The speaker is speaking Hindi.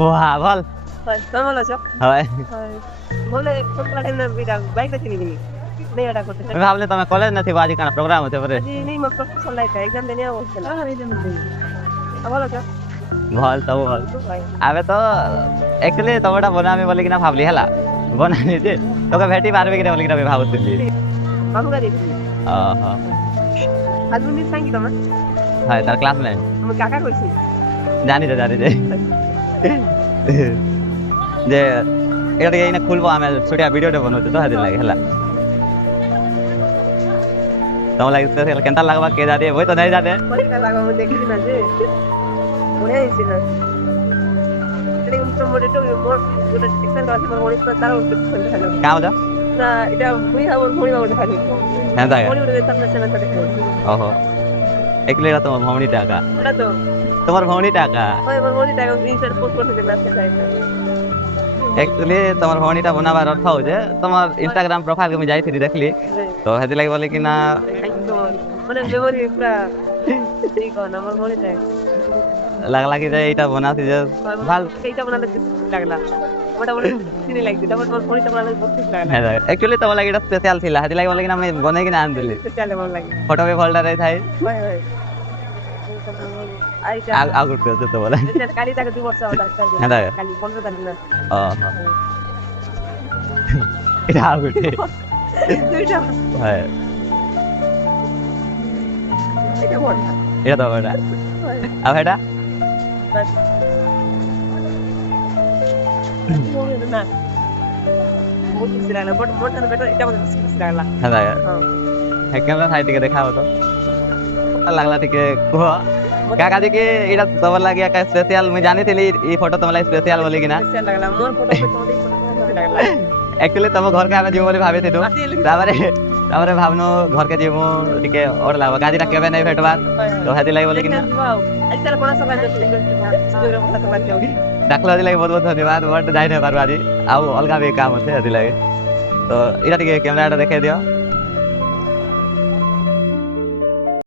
ওয়া বল হয় তুমি ভালো আছো হয় হয় বলে তোমরা কেন বিটা বাইক তে চিনি नहीं अटा करते আমি ভাবলে তুমি কলেজ না থিবা আজ কানা প্রোগ্রাম হতে পারে जी नहीं मैं प्रोफेसर लाइफ है एग्जाम देने आओ चला हां एग्जाम देने अब बोलो क्या বল তো বল भाई আবে তো एक्चुअली তোমরা বনা আমি বলি কিনা ভাবলি হেলা বনা নিতে তোকে ভেটি পারবে কিনা বলি কিনা আমি ভাবছিলি बाबू का देखी ওহ आज मुझे सांगी तमा হয় তার ক্লাসমেট हम काका কইছি জানি যে যে এটা এইনা খুলবো আমি ছোটিয়া ভিডিওটা বানাতে তো হাদিন লাগে হেলা তোমরা লাগতে কেনতা লাগবা কে জানে ওই তো নাই জানে कोई का लगा मुझे देखी ना जे ओने आइছি না এটা কিন্তু মোটে তো মোর যেটা টিকসান আছে মোর মনে তো তার উত্তর করতে হলো কাম দাও না এটা মুই আমার মনে বাবু দেখালি হ্যাঁ দাও মনে মনে সামনে সামনে সাথে ওহো একলে এটা তোমার ভমনি টাকা এটা তো তোমার ভমনি টাকা ওই আমার মনে টাকা ইনসার্ট পোস্ট করতে না চাই एक्चुअली তোমার ভমনিটা বানাবার অর্থ হচ্ছে তোমার ইনস্টাগ্রাম প্রোফাইল আমি যাইছিলি দেখলি তো হেদি লাগি বলে কি না মানে মেমোরি পুরা ঠিক কোন আমার মনে থাকে লাগলা কি যে এটা বানাছি যে ভাল এইটা বানালে লাগলা ওটা বলে চিনি লাগছে তারপর তোর মনিটা বানালে বহুত লাগলা হ্যাঁ एक्चुअली তোমার লাগি এটা স্পেশাল ছিল হেদি লাগি বলে কি না আমি বনে কিনা আন দিলি চলে মন লাগে ফটো পে ফোল্ডারে থাই ভাই ভাই আইটা আগুট করতে তো বলে কালি তাকে 2 বছর ডাক্তার হ্যাঁ দাও কালি 15 তারিখ না এটা আগুট দুইটা হ্যাঁ এটা বড় এটা তো বড় আর এটা না বহুত খুশি লাগলা বট মোটা বেটা এটা বড় খুশি লাগলা হ্যাঁ দাও হ্যাঁ ক্যামেরা সাইড থেকে দেখাও তো লাগলা থেকে কো কাকা দিকে এটা তোমার লাগে একটা স্পেশাল আমি জানিছিলি এই ফটো তোমার লাগে স্পেশাল বলি কিনা খুশি লাগলা মোর ফটো পে তোমাদের ফটো খুশি লাগলা एक्चुअली तुम घर के आवे जीव बोली भाबे थिलु तारे भावनो घर के जीव टिके और लावा गाजी केबे नै भेटबा तो हेति लागि बोले कि अच्छा कोना सकाळ जोरे मत बात होगी डाकलो हेति लागि बहुत बहुत धन्यवाद बट जाय नै पारबा आज आउ अलगा बे काम होते हेति लागि तो इरा टिके कैमराटा देखाइ दियो